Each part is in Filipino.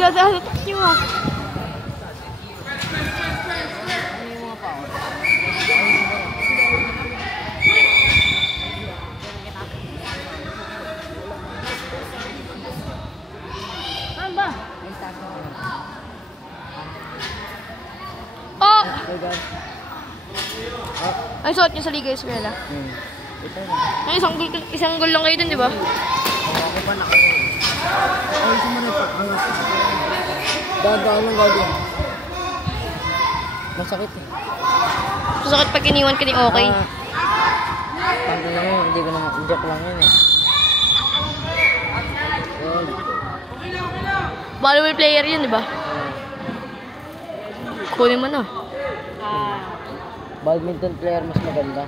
Siya dahil niyo ah. Saan ba? Oh! Ay, suot niyo sa Liga Eskwela. Ay, isang gol lang kayo dun, di ba? Ako pa naka. Ay, sumunod pa. Dadaan ng gagawin. Masakit eh. Masakit pag iniwan ka ni Okay. Tanto na yun, hindi ko naman. Joke lang yun eh. Volleyball player yun, di ba? Kunin mo na. Badminton player mas maganda.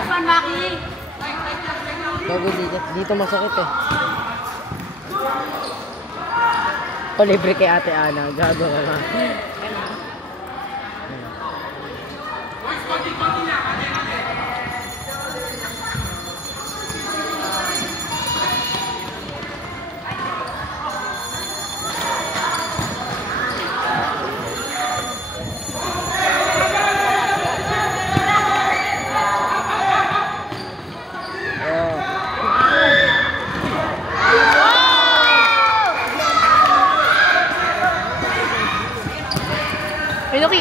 iPhone, Maki! Bago dito masakit eh. Libre kay Ate Ana. Gago ka na. Loki.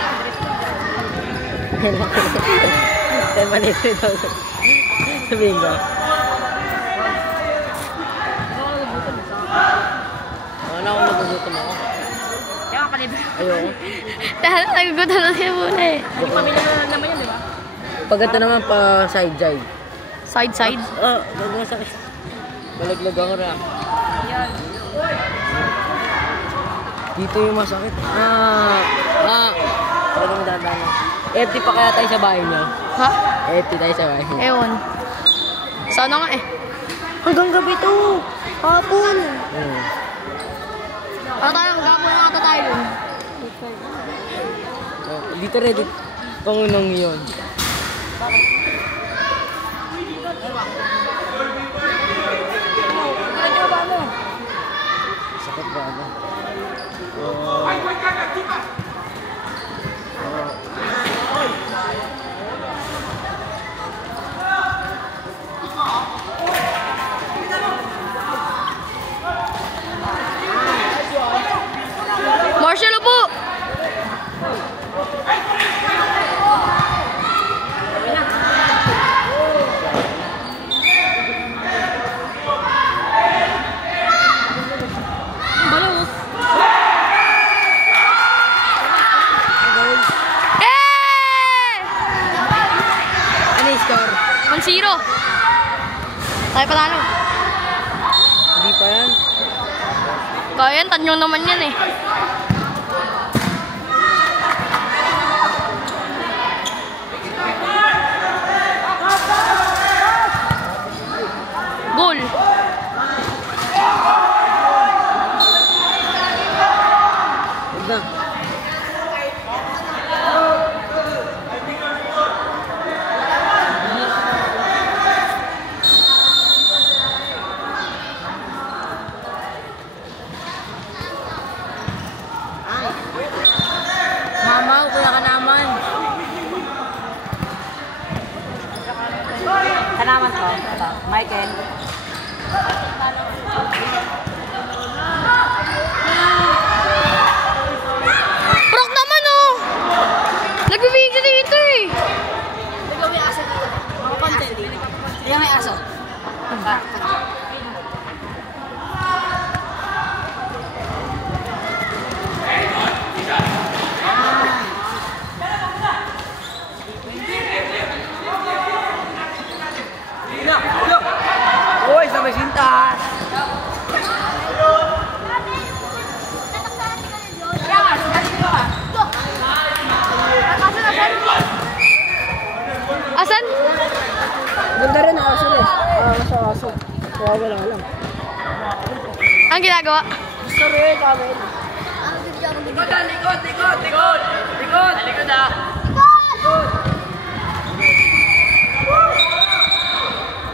Ay, mali ko ito. Sabihin ko. Ano ako nagugutom ako? Kaya ka palibre. Ayoko. Dahil nagugutom na siya muna eh. Hindi pamilya na naman yun, di ba? Pag ito naman pa side-side. Side-side? Oo, bago masakit. Balaglag ako rin. Yan. Dito yung masakit. Talagang dadaan. FT pa kaya tayo sa bahay niya? Ha? FT tayo sa bahay niya. Ewan. Sana nga eh. Hanggang gabi to. Hapon. Ano tayo? Hanggang na ata tayo. Dito ready. Pangunong yun. Bakit? Ginagawa mo. Sakit ba ako? Marshall po! 1-0. Tayo panalo. Hindi pa yan. Kaya yan, tanyong naman yan eh. Goal. Huwag na. Mama, kuya ka naman. Kanaman to. Michael. Prok naman oh! Nagbibigay dito eh! Ikaw may aso dito. Mga content dito. Ikaw may aso. Uy, sa may sintas! Asan? Ganda rin ang aso eh. Aso. Wala lang. Ang ginagawa? Sorry, kami. Likod na!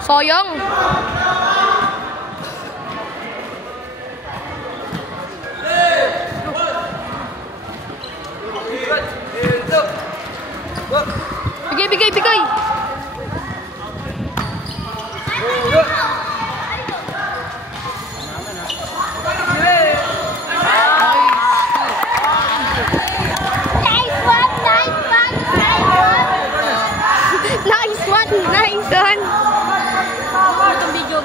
Soyong. Bigay. Nice one. Itong video.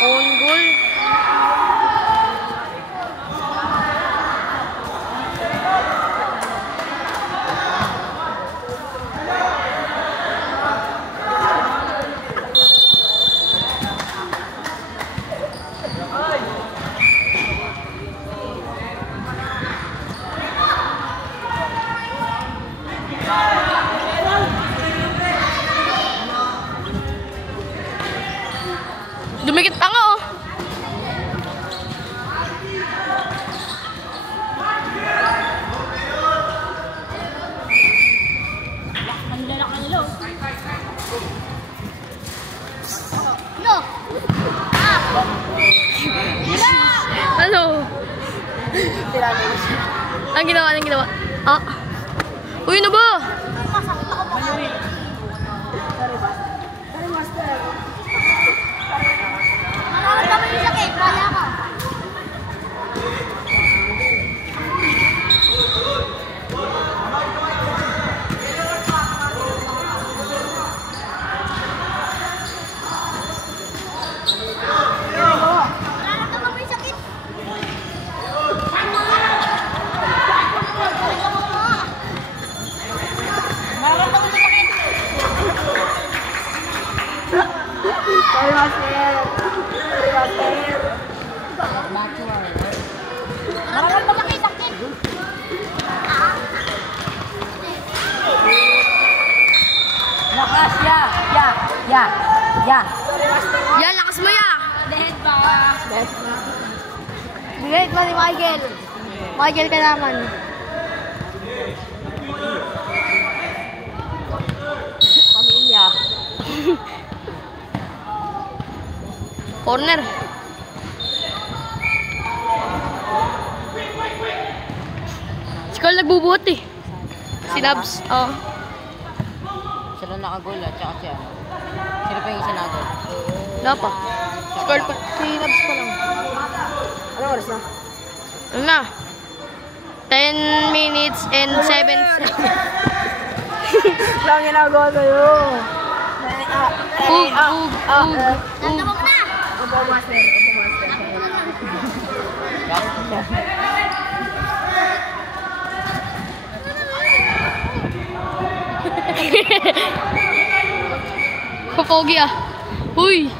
Own goal. Dumikit pa nga oh. Ano? Ang ginawa? Ah. Uy, ano ba? Lakas, ya. Yan, lakas mo ya. Dead ba? Bigay pa ni Michael. Michael ka naman. Pamilya. Corner. Si Carl nagbubuhat eh. Si Nabs. Oo. Sila nakagol at saka siya. Sino pa yung isa natin? Wala pa. Scored pa. 3 laps pa lang. Anong oras na? Ano na? 10 minutes and 7 seconds. Lang ginagawa sa'yo. Ug. Upo master. Popogi ah. Uy.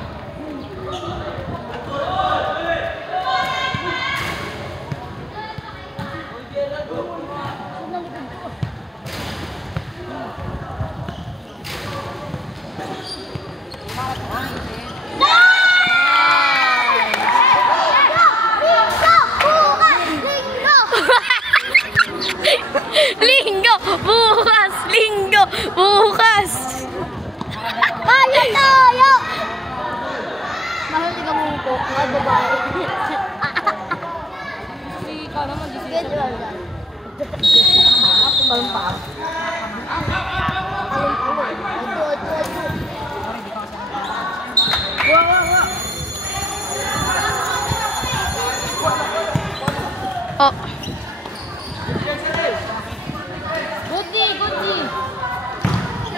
Linggo! Bukas! Linggo! Bukas! Ayo tayo! Mahal tiga mo po, mga babae. Si ikaw naman, di Good one. Palumpak. Oh.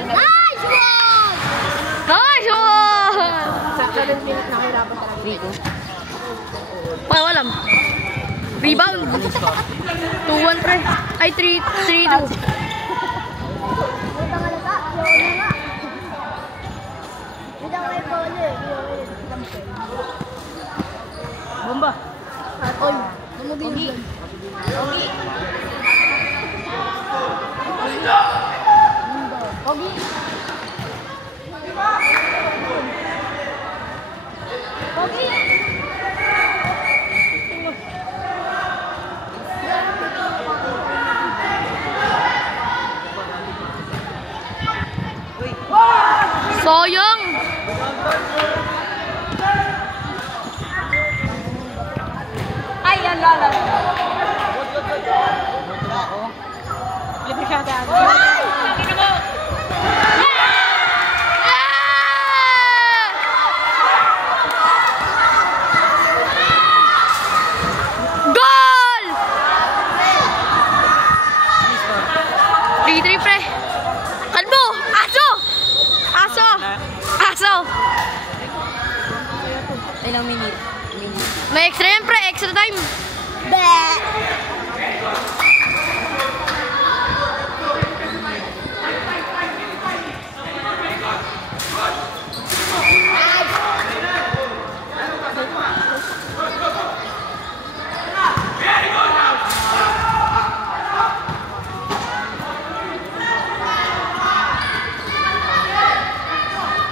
Nice one! Nice one! Sa 7 minutes nakahirapan talaga. Rico. Walang. Rebound. 2-1 pre. Ay, 3-2. Bomba. Oy, lumubing. Pogi. Pogi. Sayang. Ay, yan lala. Libre siya tayo. Goal! 3-3 pre. Kalbo! Aso! Aso! Aso! Ilang minute? May extra yan pre. Extra time.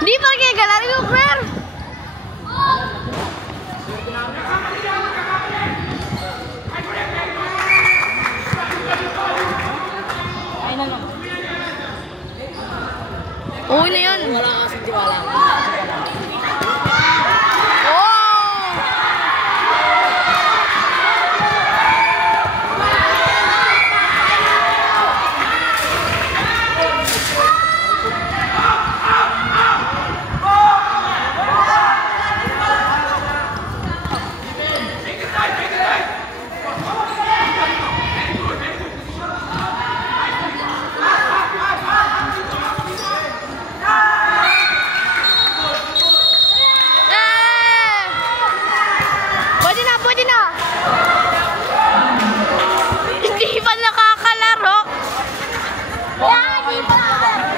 Hindi pa kayo galari ko, Claire. Ay na lang. Okay na yan. Wala kasing tiwala.